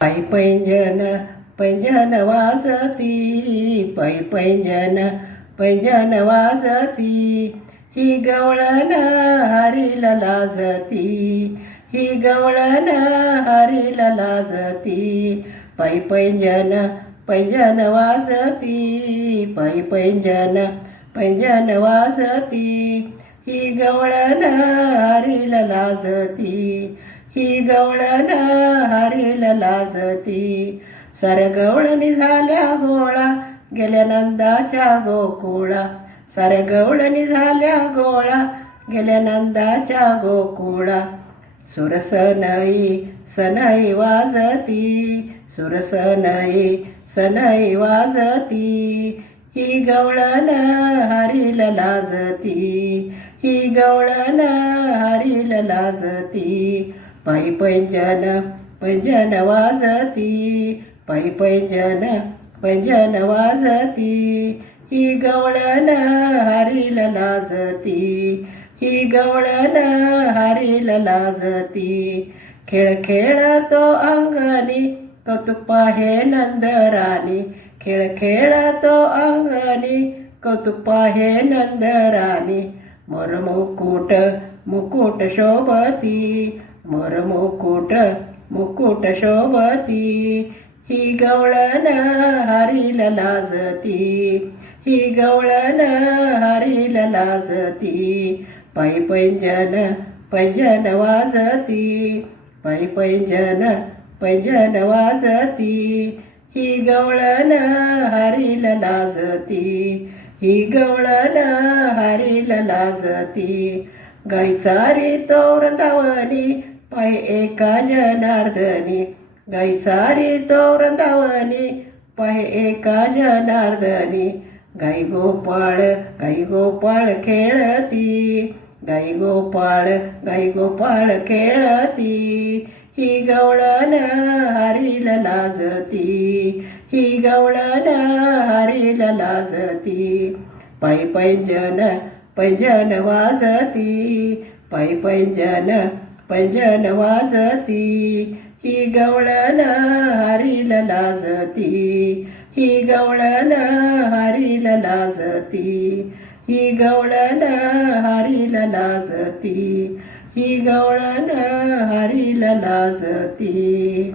पायी पैंजन पैंजन वाजती, पायी पैंजन पैंजन वाजती, ही गवळण हरीला लाजती, ही गवळण हरीला लाजती. पायी पैंजन पैंजन वाजती, पायी पैंजन पैंजन वाजती, ही गवळण हरीला लाजती, ही गवळण हरीला लाजती. साऱ्या गवळणी झाल्या गोळा गेल्या नंदाच्या गोकुळा, साऱ्या गवळणी झाल्या गोळा गेल्या नंदाच्या गोकुळा. सुरसनई सनई वाजती, सुरसनई सनई वाजती, ही गवळण हरीला लाजती, ही गवळण हरीला लाजती. पायी पैंजन पैंजन वाजती, पायी पैंजन पैंजन वाजती, ही गवळण हरीला लाजती, ही गवळण हरीला लाजती. खेळ खेळतो अंगणी कौतुक पाहे नंदराणी, खेळ खेळतो अंगणी कौतुक पाहे नंदराणी. मोर मुकुट मुकुट शोभती, मोर मुकुट मुकुट शोभती, ही गवळण हरीला लाजती, ही गवळण हरीला लाजती. पायी पैंजन पैंजन वाजती, पायी पैंजन पैंजन वाजती, ही गवळण हरीला लाजती, ही गवळण हरीला लाजती. गाई चारितो वृंदावनी पाय एका जनार्दनी, गाई चारितो वृंदावनी पाय एका जनार्दनी. गाई गोपाळ खेळती, गाई गोपाळ खेळती, ही गवळण हरीला लाजती, ही गवळण हरीला लाजती. पायी पैंजन पैंजन वाजती, पायी पैंजन पैंजन वाजती, ही गवळण हरीला लाजती, ही गवळण हरीला लाजती, ही गवळण हरीला लाजती, ही गवळण हरीला लाजती.